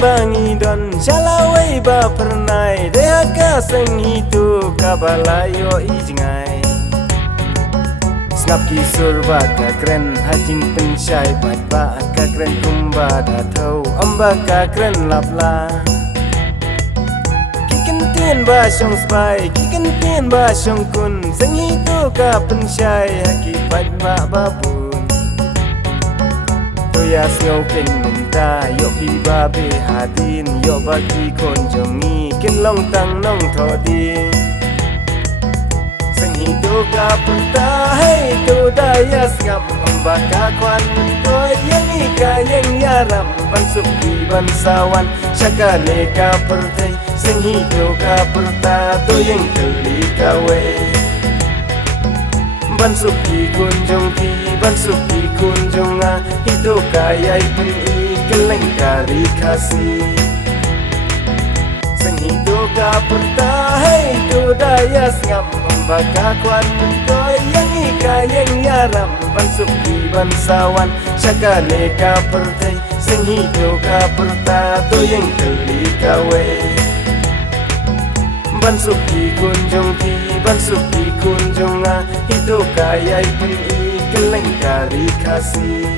bangi don shalawai ba pernai deha ka seng hitu kabalayo ijngai ngap ki surba ka kren hajin pensyai bat ba ka kren kumba da thau amba ka kren lapla kiken tien ba shong spai kiken tien ba shong kun seng hitu ka pensyai haki bat ba babun to ya snau ken minta yo pi ba be hadin yo ba ki kon jongi ken long tang nong tho di hidup ka punta hey tu daya ngap ambaka kwan to yang ika yang yaram bansuki bansawan syakale ka pertai sing hidup ka punta to yang keli kawe bansuki kunjung ti bansuki kunjunga hidup kaya peni keleng kari kasih sing hidup ka punta hey tu daya ngap baka kwan to yang ika yang yaram bansuki bansawan syakale ka pertai sing hidup ka perta to yang keli kawe bansuki kunjung ti bansuki kunjunga hidup kaya peni keleng kari kasih